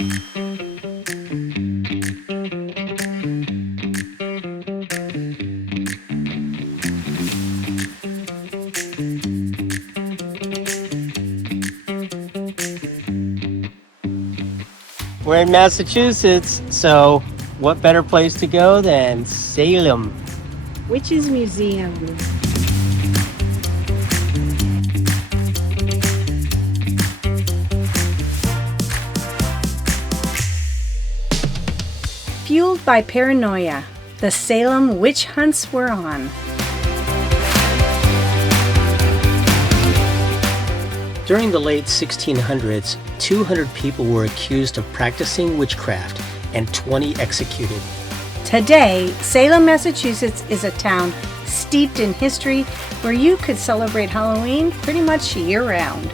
We're in Massachusetts, so what better place to go than Salem Witches Museum. Fueled by paranoia, the Salem witch hunts were on. During the late 1600s, 200 people were accused of practicing witchcraft and 20 executed. Today, Salem, Massachusetts is a town steeped in history where you could celebrate Halloween pretty much year-round.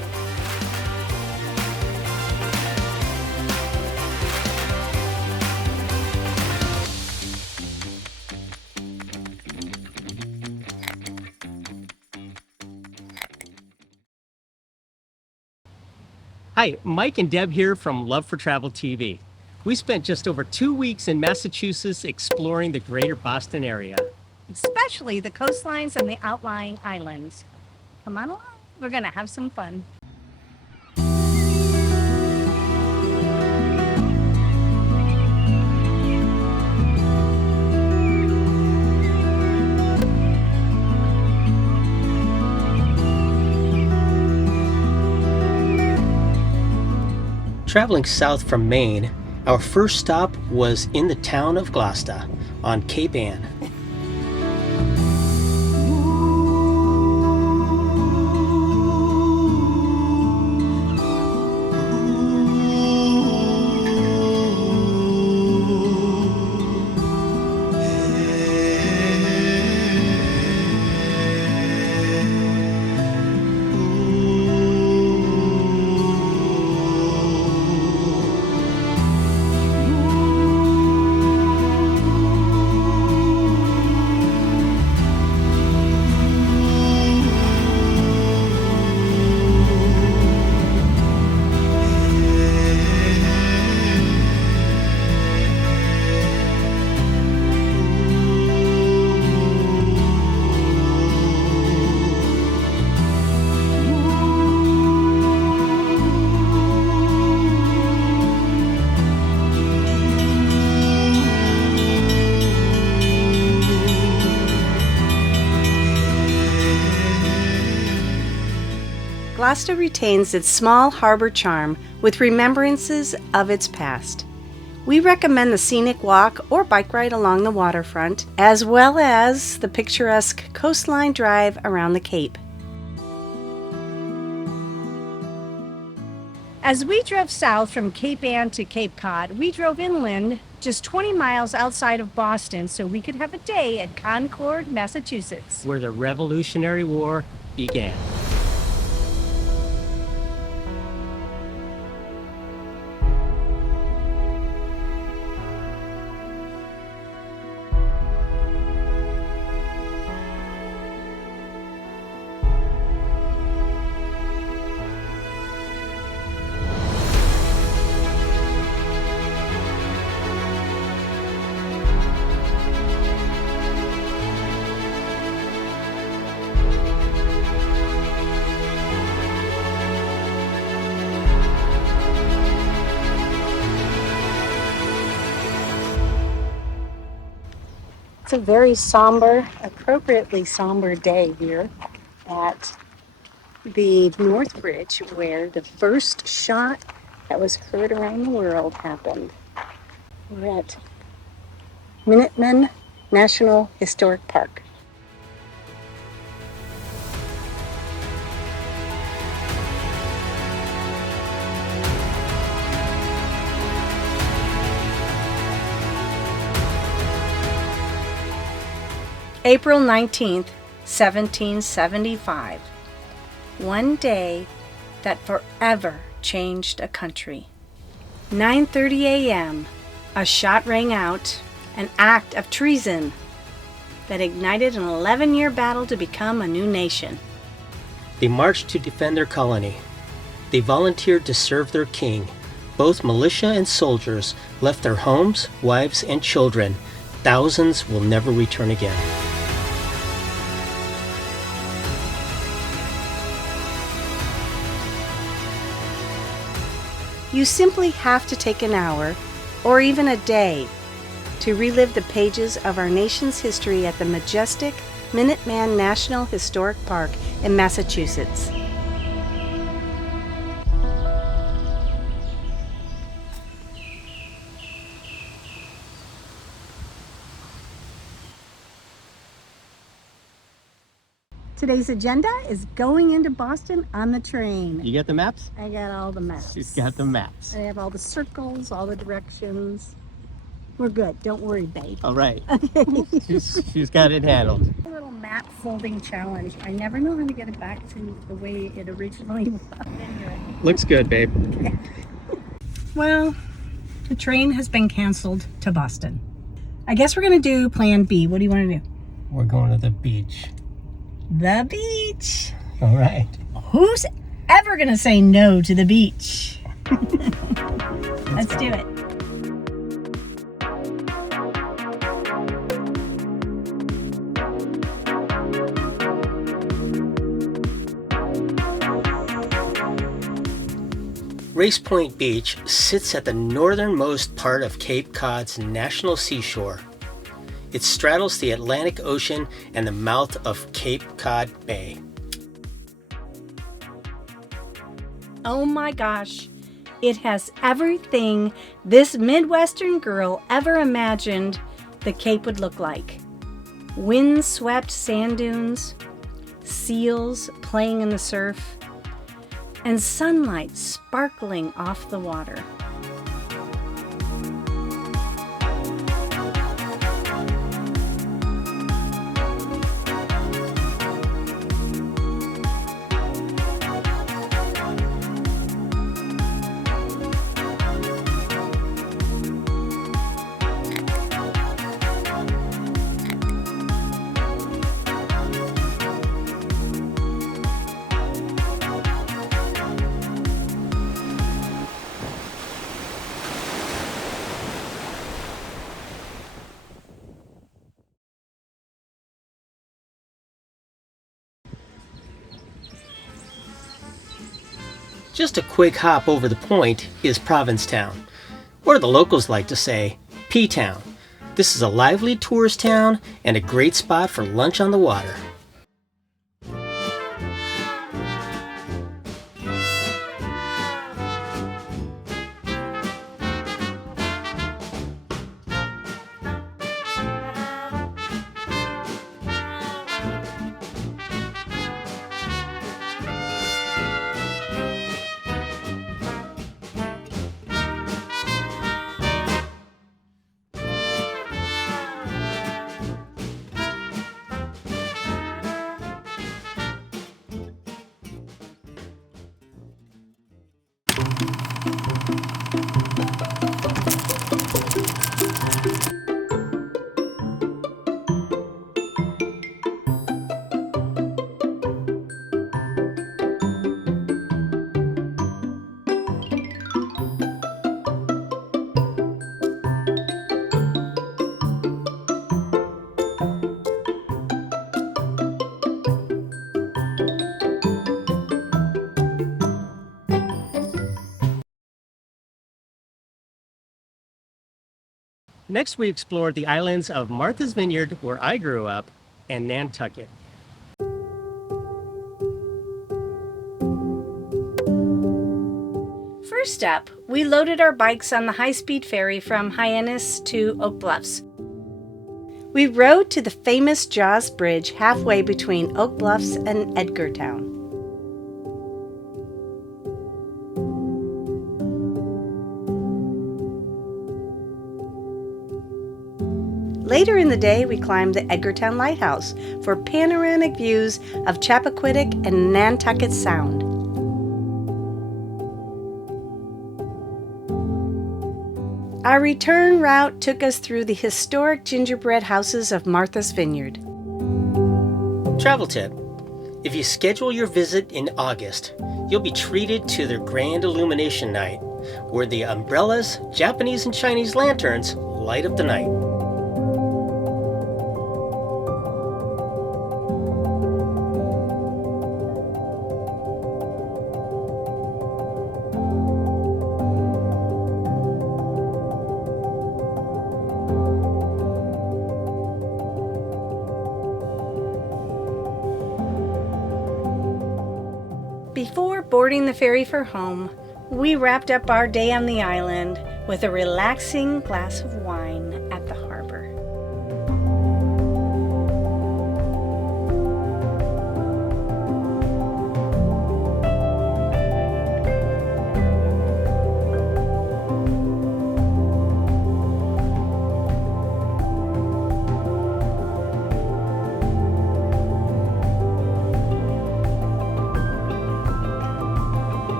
Hi, Mike and Deb here from Love for Travel TV. We spent just over 2 weeks in Massachusetts exploring the greater Boston area. Especially the coastlines and the outlying islands. Come on along, we're gonna have some fun. Traveling south from Maine, our first stop was in the town of Gloucester on Cape Ann. Gloucester retains its small harbor charm with remembrances of its past. We recommend the scenic walk or bike ride along the waterfront, as well as the picturesque coastline drive around the Cape. As we drove south from Cape Ann to Cape Cod, we drove inland just 20 miles outside of Boston so we could have a day at Concord, Massachusetts, Where the Revolutionary War began. It's a very somber, appropriately somber day here at the North Bridge, where the first shot that was heard around the world happened. We're at Minuteman National Historic Park. April 19th, 1775. One day that forever changed a country. 9:30 a.m., a shot rang out, an act of treason that ignited an 11-year battle to become a new nation. They marched to defend their colony. They volunteered to serve their king, both militia and soldiers left their homes, wives, and children, thousands will never return again. You simply have to take an hour, or even a day, to relive the pages of our nation's history at the majestic Minuteman National Historic Park in Massachusetts. Today's agenda is going into Boston on the train. You got the maps? I got all the maps. She's got the maps. I have all the circles, all the directions. We're good. Don't worry, babe. All right. She's got it handled. A little map folding challenge. I never know how to get it back to the way it originally was. Looks good, babe. Well, the train has been canceled to Boston. I guess we're going to do plan B. What do you want to do? We're going to the beach. The beach. All right. Who's ever going to say no to the beach? Let's do it. Race Point Beach sits at the northernmost part of Cape Cod's national seashore. It straddles the Atlantic Ocean and the mouth of Cape Cod Bay. Oh my gosh, it has everything this Midwestern girl ever imagined the Cape would look like. Wind-swept sand dunes, seals playing in the surf, and sunlight sparkling off the water. Just a quick hop over the point is Provincetown, or the locals like to say, P-Town. This is a lively tourist town and a great spot for lunch on the water. Next, we explored the islands of Martha's Vineyard, where I grew up, and Nantucket. First up, we loaded our bikes on the high-speed ferry from Hyannis to Oak Bluffs. We rode to the famous Jaws Bridge halfway between Oak Bluffs and Edgartown. Later in the day, we climbed the Edgartown Lighthouse for panoramic views of Chappaquiddick and Nantucket Sound. Our return route took us through the historic gingerbread houses of Martha's Vineyard. Travel tip: if you schedule your visit in August, you'll be treated to their grand illumination night, where the umbrellas, Japanese and Chinese lanterns light up the night. Before boarding the ferry for home, we wrapped up our day on the island with a relaxing glass of wine at the harbor.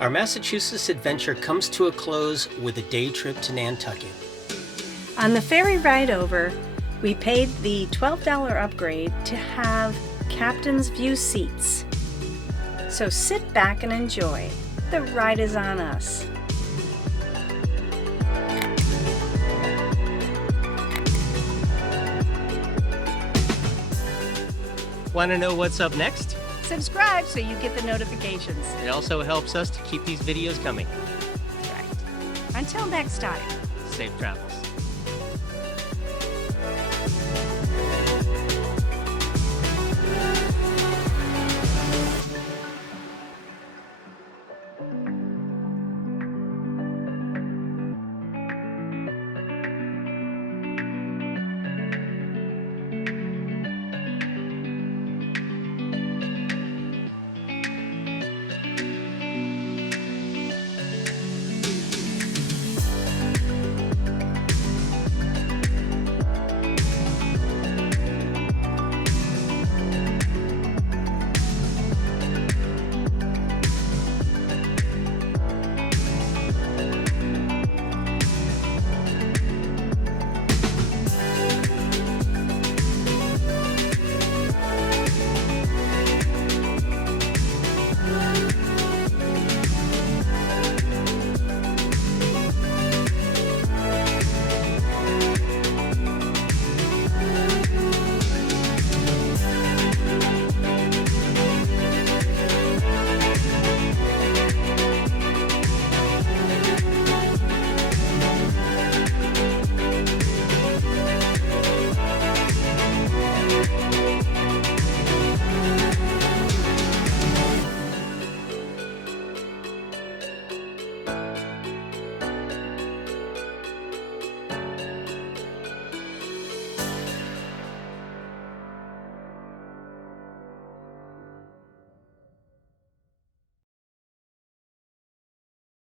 Our Massachusetts adventure comes to a close with a day trip to Nantucket. On the ferry ride over, we paid the $12 upgrade to have captain's view seats. So sit back and enjoy. The ride is on us. Want to know what's up next? Subscribe so you get the notifications. It also helps us to keep these videos coming. Right. Until next time. Safe travels.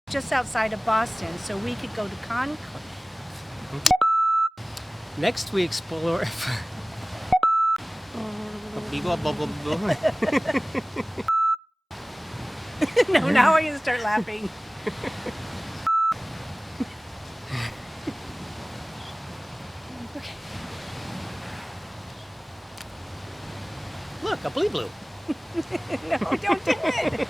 Just outside of Boston, so we could go to Concord. Next we explore... No, now I'm gonna start laughing. Okay. Look, a blue blue. No, don't do it.